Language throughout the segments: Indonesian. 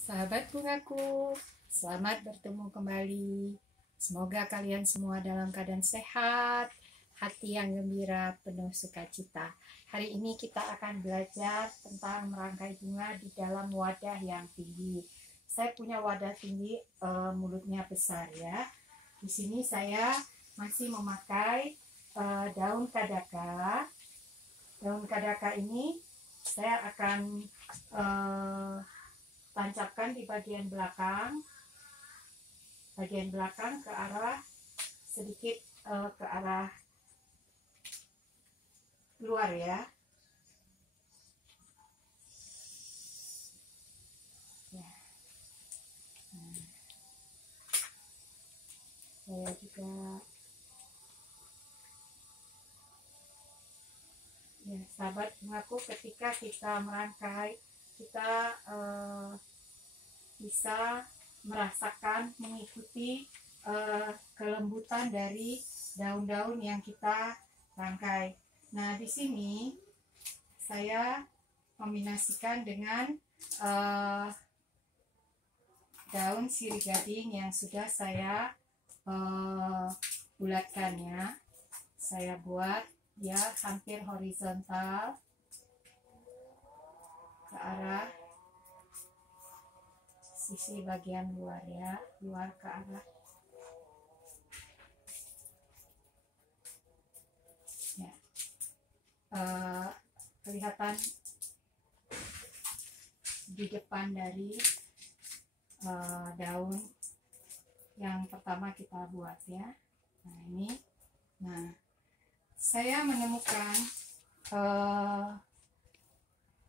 Sahabat bungaku, selamat bertemu kembali. Semoga kalian semua dalam keadaan sehat, hati yang gembira, penuh sukacita. Hari ini kita akan belajar tentang merangkai bunga di dalam wadah yang tinggi. Saya punya wadah tinggi, mulutnya besar ya. Di sini saya masih memakai daun kadaka. Daun kadaka ini saya akan tancapkan di bagian belakang ke arah sedikit ke arah luar ya. Saya juga ya, sahabat bungaku, ketika kita merangkai kita bisa merasakan, mengikuti kelembutan dari daun-daun yang kita rangkai. Nah, di sini saya kombinasikan dengan daun sirih gading yang sudah saya bulatkan ya. Saya buat dia hampir horizontal ke arah sisi bagian luar ya, luar ke arah ya. Kelihatan di depan dari daun yang pertama kita buat ya. Nah ini, nah saya menemukan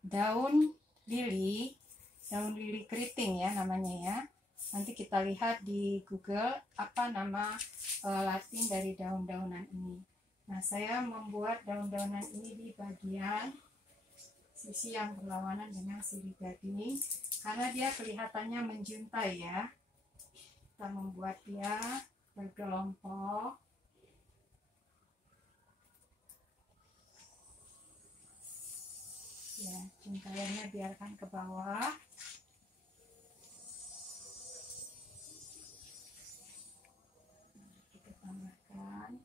daun lili keriting ya namanya ya. Nanti kita lihat di Google apa nama Latin dari daun-daunan ini. Nah, saya membuat daun-daunan ini di bagian sisi yang berlawanan dengan sirih gading karena dia kelihatannya menjuntai ya. Kita membuat dia bergelompok. Ya, juntaiannya biarkan ke bawah. Kita tambahkan.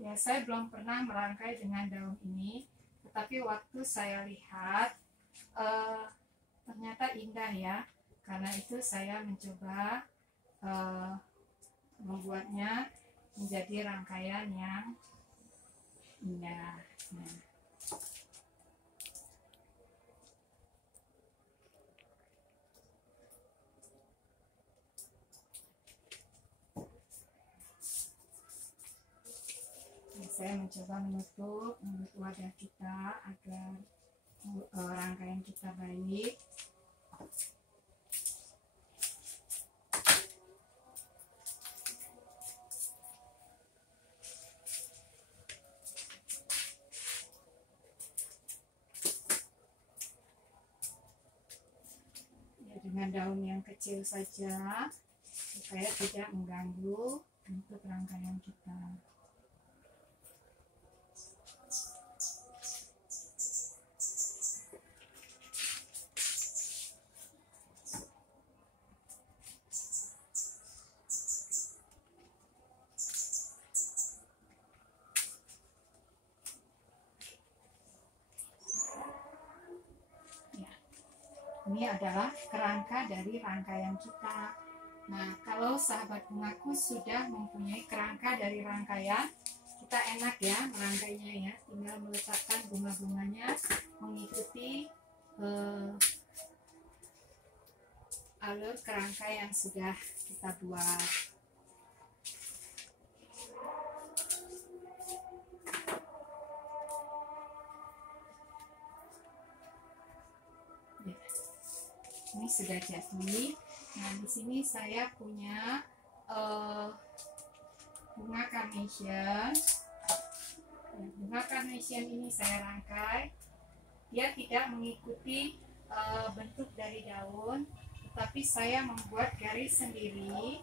Ya, saya belum pernah merangkai dengan daun ini, tetapi waktu saya lihat ternyata indah ya. Karena itu saya mencoba membuatnya menjadi rangkaian yang indah. Nah. Saya mencoba menutup wadah kita agar rangkaian kita baik. Ya, dengan daun yang kecil saja supaya tidak mengganggu untuk rangkaian kita. Ini adalah kerangka dari rangkaian kita. Nah, kalau sahabat bungaku sudah mempunyai kerangka dari rangkaian, kita enak ya merangkainya ya. Tinggal meletakkan bunga-bunganya mengikuti alur kerangka yang sudah kita buat. Ini sudah jadi. Nah, di sini saya punya bunga carnation. Bunga carnation ini saya rangkai. Dia tidak mengikuti bentuk dari daun, tetapi saya membuat garis sendiri.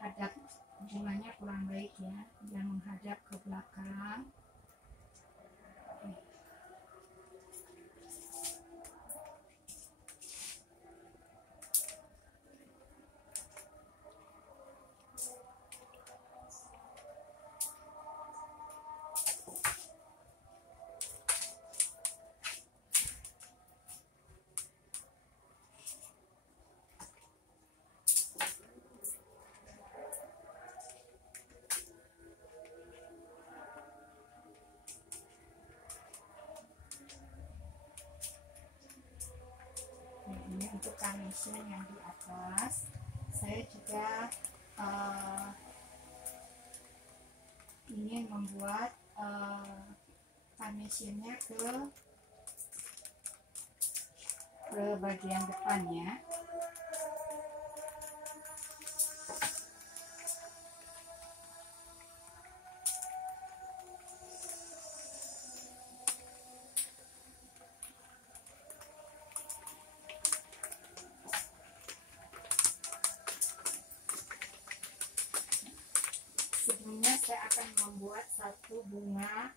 hadap bunganya kurang baik ya, yang menghadap ke belakang. Ini untuk carnation yang di atas. Saya juga ingin membuat carnationnya ke bagian depannya. Sebelumnya saya akan membuat satu bunga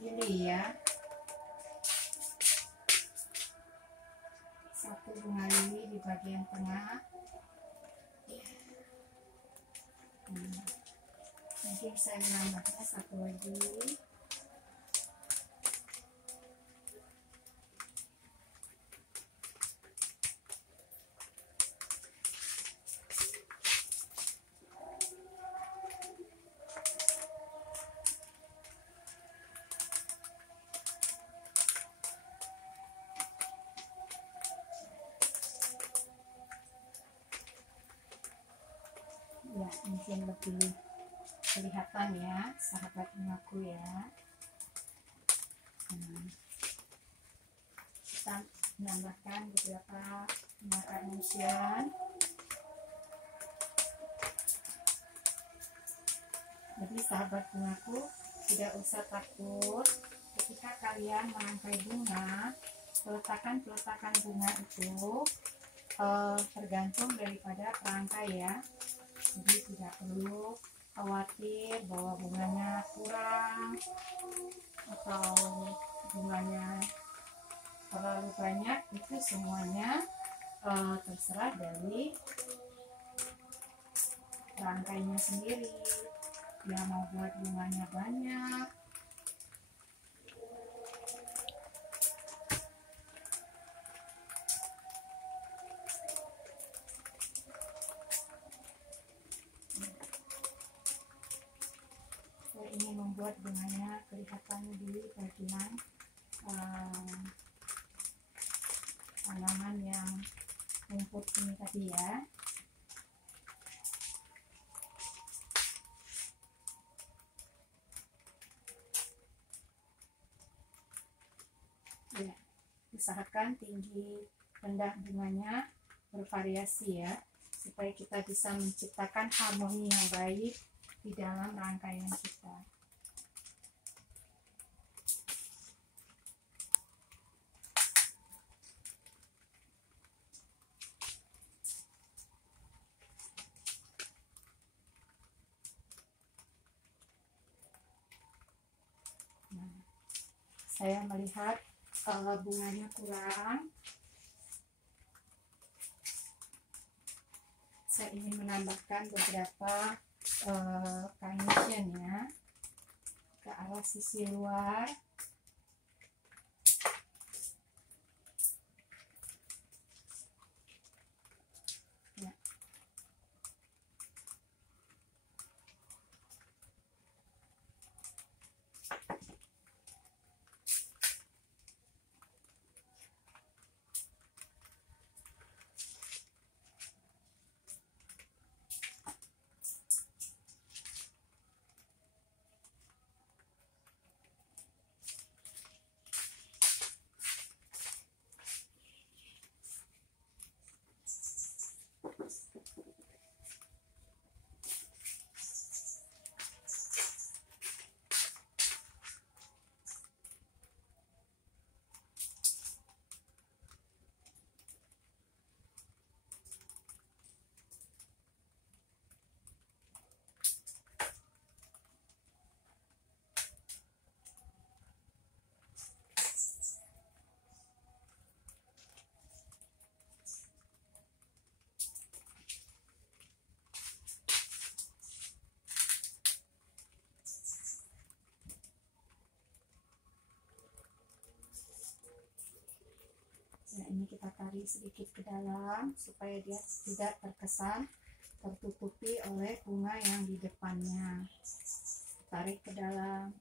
lili ya, satu bunga lili di bagian tengah. Mungkin saya menambahnya satu lagi. Ya, mungkin lebih kelihatan ya, sahabat bungaku ya. Kita menambahkan beberapa bunga carnation. Jadi sahabat bungaku, tidak usah takut ketika kalian merangkai bunga. Peletakan bunga itu tergantung daripada perangkai ya. Jadi tidak perlu khawatir bahwa bunganya kurang atau bunganya terlalu banyak. Itu semuanya terserah dari perangkainya sendiri. Dia mau buat bunganya banyak, saya ingin membuat bunganya kelihatan di bagian tanaman yang rumput ini tadi ya. Ya, usahakan tinggi rendah bunganya bervariasi ya, supaya kita bisa menciptakan harmoni yang baik di dalam rangkaian kita. Nah, saya melihat bunganya kurang. Saya ingin menambahkan beberapa carnation ya ke arah sisi luar. Ya. ini kita tarik sedikit ke dalam supaya dia tidak terkesan tertutupi oleh bunga yang di depannya. Tarik ke dalam.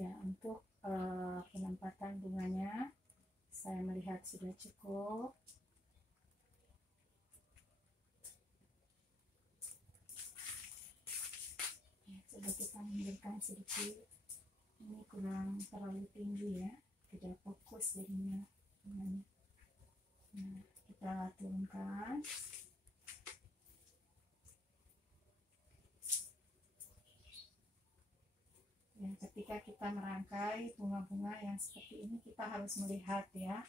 Ya, untuk penempatan bunganya saya melihat sudah cukup. Ya, coba kita mundur sedikit. Ini kurang terlalu tinggi ya, tidak fokus jadinya bunganya. Nah, kita turunkan. Ya, ketika kita merangkai bunga-bunga yang seperti ini, kita harus melihat ya,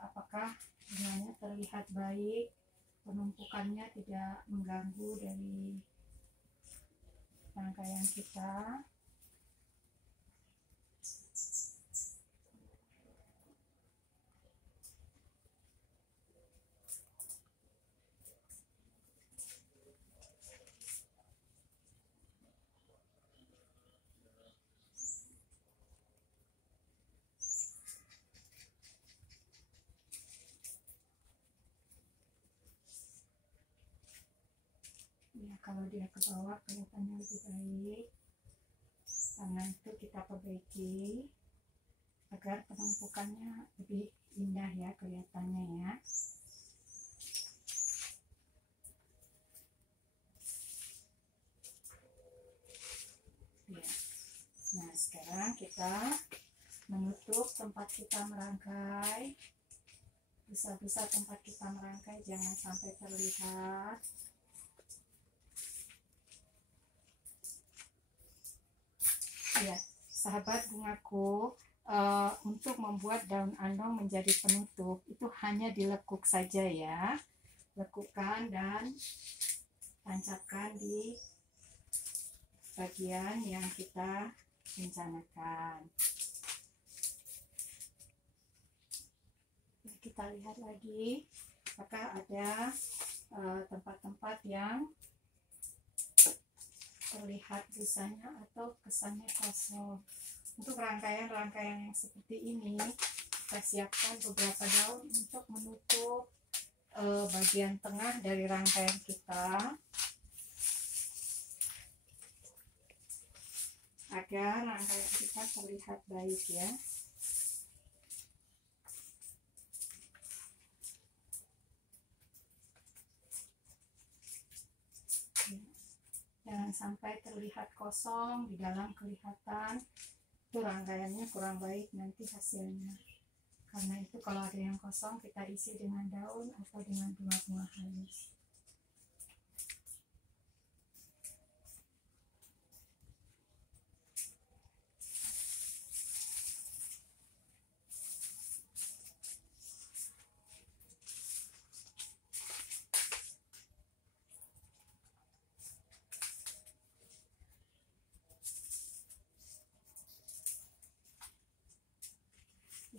apakah bunganya terlihat baik, penumpukannya tidak mengganggu dari rangkaian kita. Ya, kalau dia ke bawah kelihatannya lebih baik, karena itu kita perbaiki agar penumpukannya lebih indah ya kelihatannya ya. Ya. Nah, sekarang kita menutup tempat kita merangkai. Busa-busa tempat kita merangkai jangan sampai terlihat. Ya, sahabat bungaku, untuk membuat daun andong menjadi penutup itu hanya dilekuk saja ya. Lekukkan dan tancapkan di bagian yang kita rencanakan. Kita lihat lagi apakah ada tempat-tempat yang terlihat busanya atau kesannya kosong. Untuk rangkaian-rangkaian yang seperti ini, kita siapkan beberapa daun untuk menutup bagian tengah dari rangkaian kita, agar rangkaian kita terlihat baik ya. Jangan sampai terlihat kosong, di dalam kelihatan itu rangkaiannya kurang baik nanti hasilnya. Karena itu kalau ada yang kosong kita isi dengan daun atau dengan bunga-bunga halus.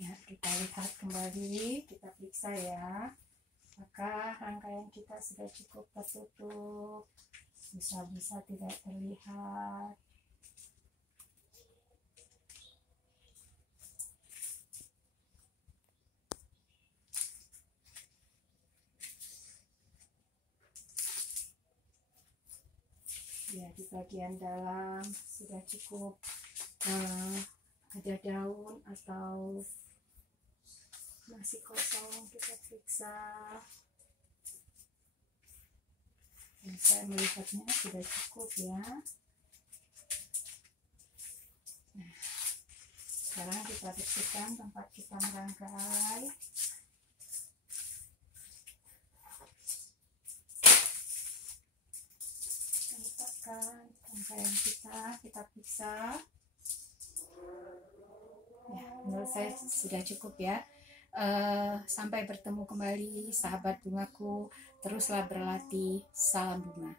Ya, kita lihat kembali, kita periksa ya, apakah rangkaian kita sudah cukup tertutup, busa-busa tidak terlihat. Ya, di bagian dalam sudah cukup ada daun atau masih kosong, kita periksa. Dan saya melihatnya sudah cukup ya. Nah, sekarang kita bersihkan tempat kita merangkai. Kita letakkan rangkaian kita periksa. Ya, menurut saya sudah cukup ya. Sampai bertemu kembali, sahabat bungaku. Teruslah berlatih. Salam bunga.